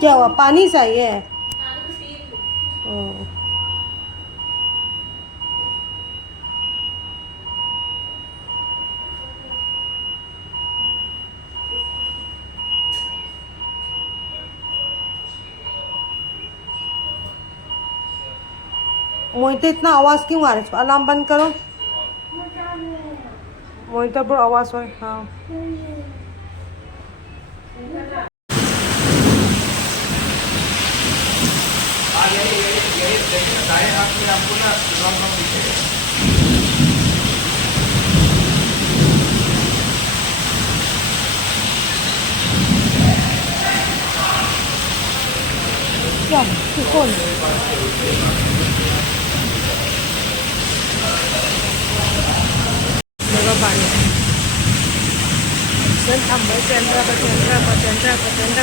क्या हुआ, पानी चाहिए? मोहित इतना आवाज़ क्यों आ रहा है? अलार्म बंद करो। मोहित पर आवाज़ हो। हाँ क्या कौन?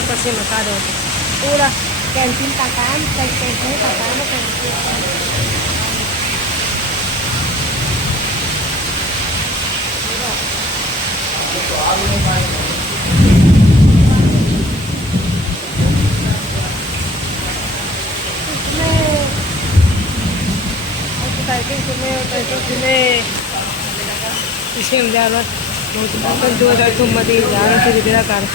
Pasti Mercado. Udah, kantin takan, kantin takan, Isim jalan, mau kan dua dari rumah di jalan kiri belakang.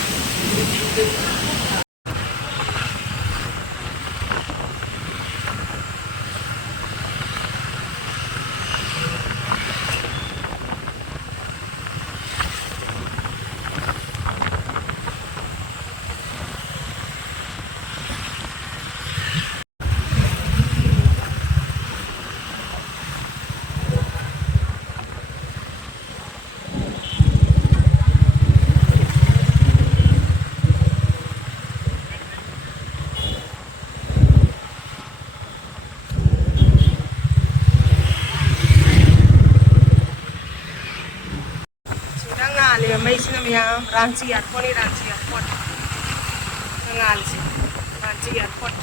May sinamiyang Ranchi Airport, Ranchi Airport. Nangal si Ranchi Airport.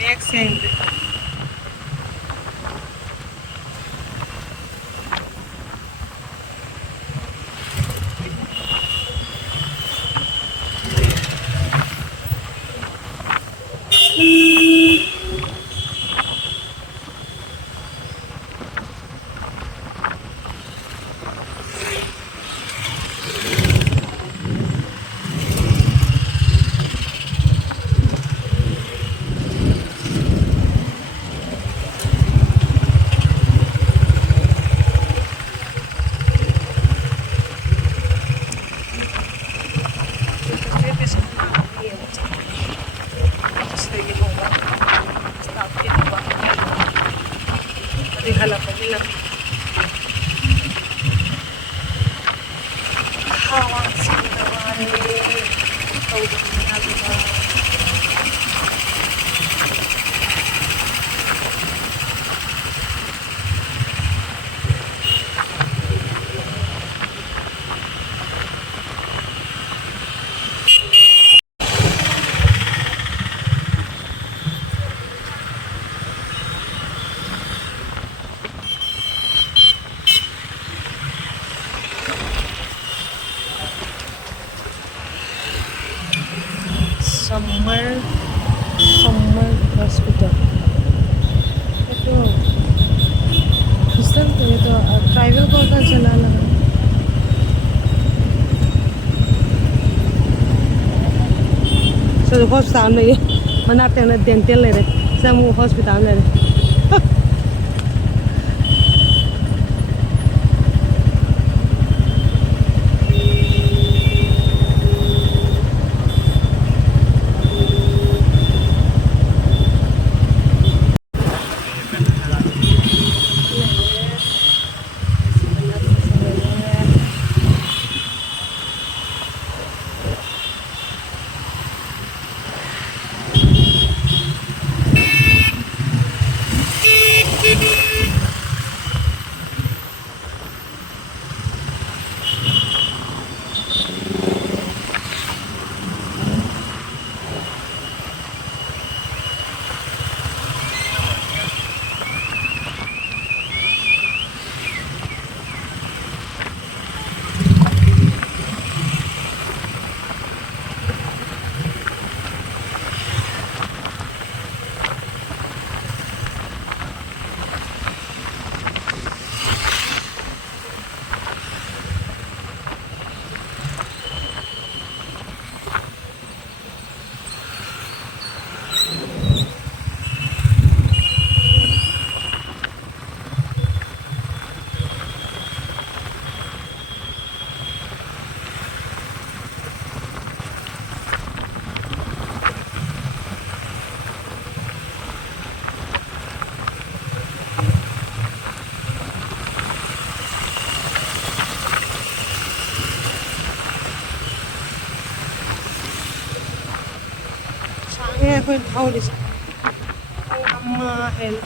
Next end. Halapan nila. Hawang sinawari. Tawag na natin. Summer hospital. Ito. Isang to ito. Tribal ko ka sa lala. So the hospital na yun. Manarte na dental na rin. Sa mo hospital na rin. ꯑꯩꯈꯣꯏꯅ ꯊꯧꯔꯤꯁꯦ ꯄꯨꯡ ꯑꯃ ꯍꯦꯜꯂꯦ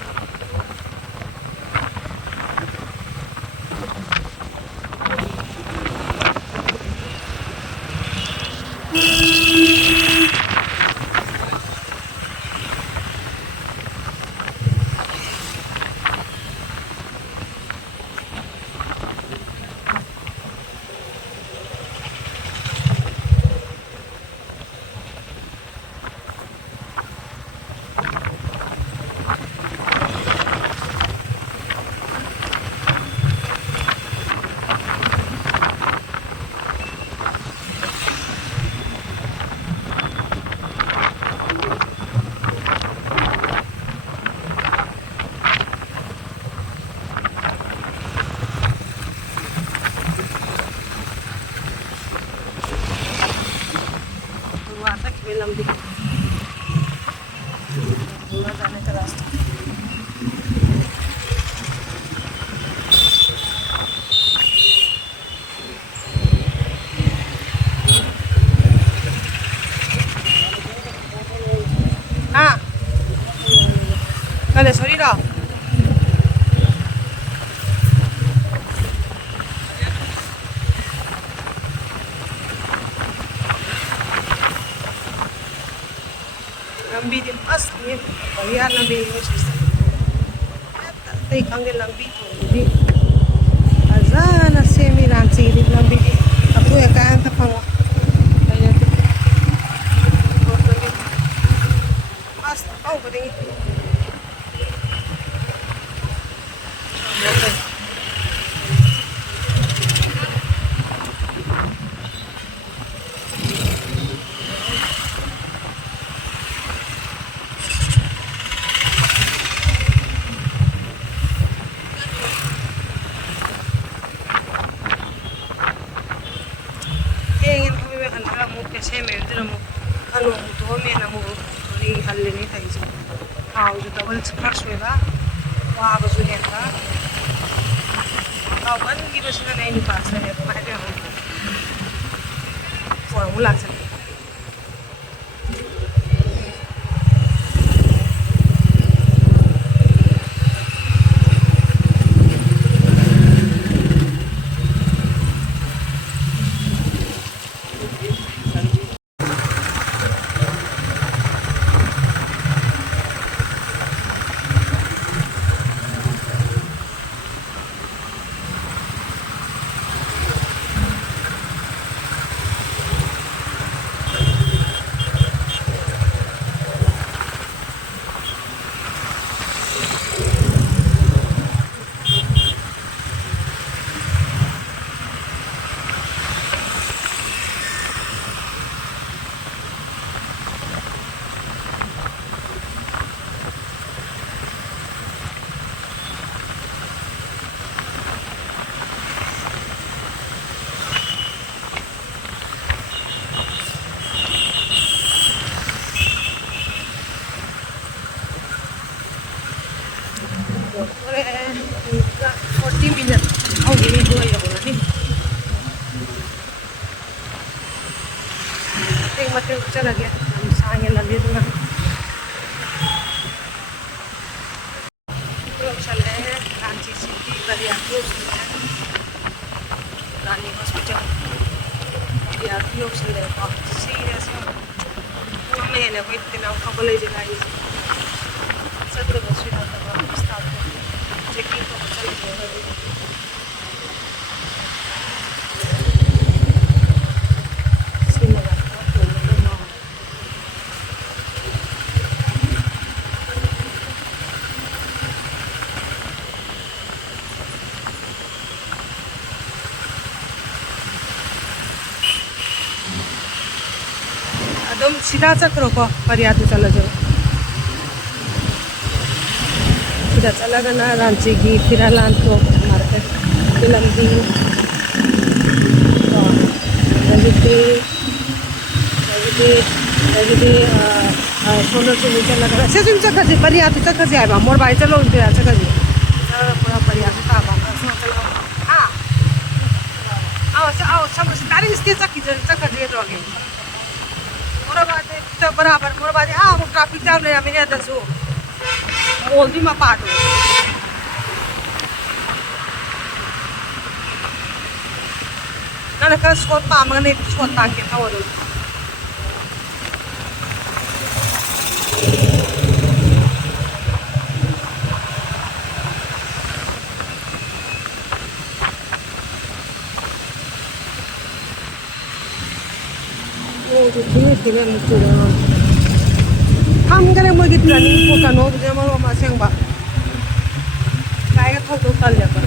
चक्खिबे लंबी जाने का रास्ता हाँ कल सॉरी रा लंबी मस्त बढ़िया लंबी खंगे लंबी थोड़ी फजाना सेमी रांची लंबी अथु एकांत फंगो मस्त तौबदी से में अनु तो में नमो थोड़ी हल्ले नहीं थी जो हाँ जो डबल फर्स्ट में बा वहाँ बस उन्हें था तो बन की बस ना नहीं पास है तो मैं भी हूँ फॉर्मूला से चला गया सांगे लगे दूंगा चले हैं रांची सिटी बरियाती रानी हॉस्पिटल बरियाती चले सीरियस मैंने कोई इतना खबर ले जगह सत्र चेकिंग को चले एकदम सीधा चक्रो को परियातू चला जाओ सीधा चला गया ना रांची की फिर लांतो मार्केट लंबी सोलर से नीचे लगा से जो चक्कर से परियातू चक्कर से आया मोर भाई चलो चक्कर से पूरा परियातू का हाँ आओ आओ सब तारीख से चक्की चक्कर से रोगे बराबर मोरबादी ट्राफिक जाम ले रहा दसो मॉल भी मपा दो ना का शॉट पाम नहीं शॉट ताके था वो तो तुम्हें हम करे मुझे प्लानिंग को कनो जे मरो मा सेंबा काय का थोक तल ले पर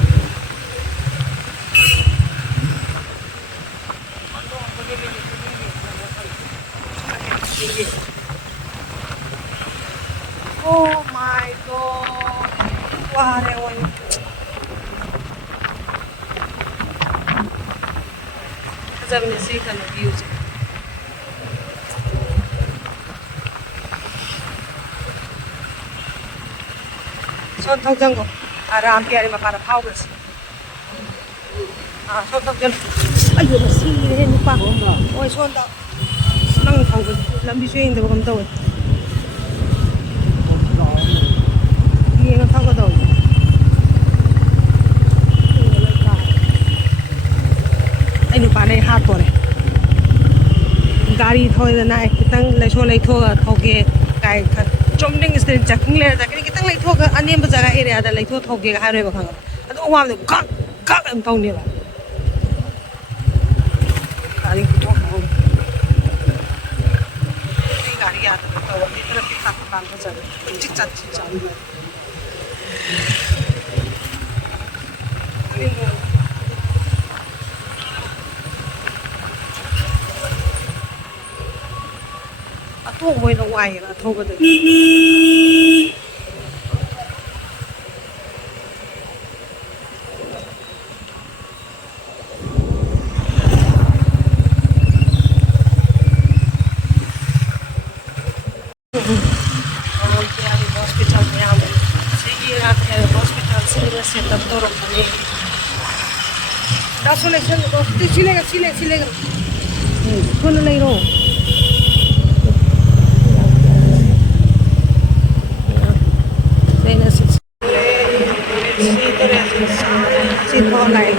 ओ माय गॉड वाह रे वो जब ने सी का view 손 턱전고 아람 깨리 마파라 파우그스 손 턱전 아이고 시리네 누빠 어이 손다 낭 파우그 람비 수행인데 뭐 검다 왜 이해가 타고다 ai nupa này hát rồi này गाड़ी thôi là này cái tăng lấy số lấy thôi thôi cái trong đỉnh ist den chakking le ja cái tăng lấy thôi anh em bây giờ cái area lấy thôi thôi cái hai rồi bằng hàng anh ông làm được các em tao nè गाड़ी thôi không cái गाड़ी à tao cái तरफ भी तक काम हो जाए चिक चक thôi mày nó ngoài là thôi có được hospital nhà mình sẽ ra cái hospital sẽ là set up đồ rồi đó số này xí lên con này rồi Sito này